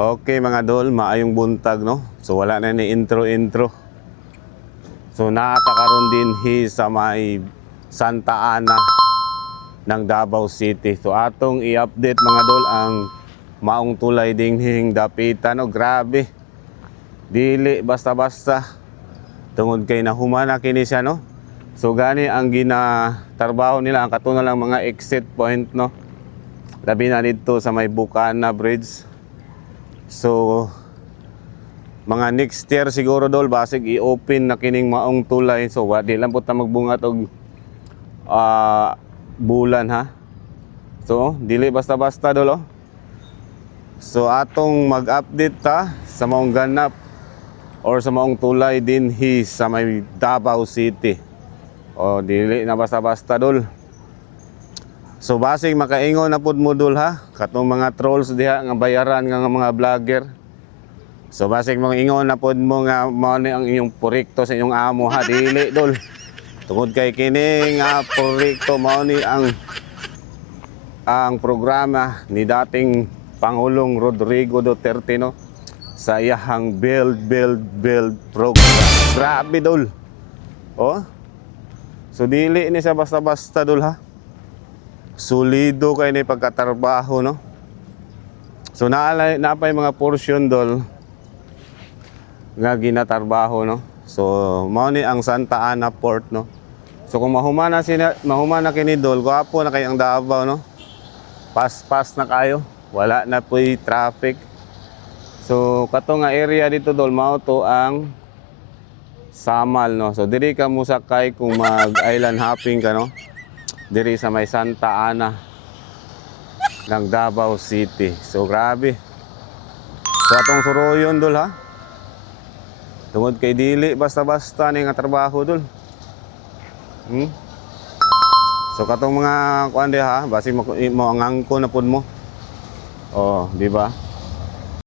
Okay mga dol, maayong buntag no. So wala na ni intro. So naata karon din sa may Santa Ana ng Davao City. So atong i-update mga dol ang maong tulay dinhing dapitan no. Grabe. Dili basta-basta. Tungod kay nahumana kini siya no. So gani ang ginatrabaho nila ang katuna lang mga exit point no. Labi na dito sa may Bukana Bridge. So mga next year siguro dol basig i-open na kining maong tulay. So di lang po ta magbungat og bulan ha. So dili basta-basta dol oh. So atong mag-update ta sa maong ganap or sa maong tulay dinhi sa may Davao City. O dili na basta-basta dol. So basig makaingon na pud mo dol ha, katong mga trolls diha nga bayaran nga mga vlogger. So basig mga ingon na pud mo nga mao ni ang inyong proyekto sa inyong amo ha, dili dol. Tungod kay kini nga proyekto mao ni ang programa ni dating Pangulong Rodrigo Duterte no sa iyahang build program. Grabe dol. Oh. So dili ni sa basta-basta dol ha. Solido kay ni pagkatrabaho no. So napay mga portion dol nga ginatrabaho no. So mao ni ang Santa Ana Port no. So kung mahumana kini dol, gwapo na kay ang Davao no. Pas na kayo, wala na po'y traffic. So kato nga area dito dol mao to ang Samal no. So diri ka mo sakay kung mag-island hopping ka no. Diri sa may Santa Ana ng Davao City. So grabe. So atong suroyon dol ha. Tungod kay dili basta-basta ni nga trabaho dol. So katong mga kuan di ha, basi mo ang angko na pud mo. Oh, di ba?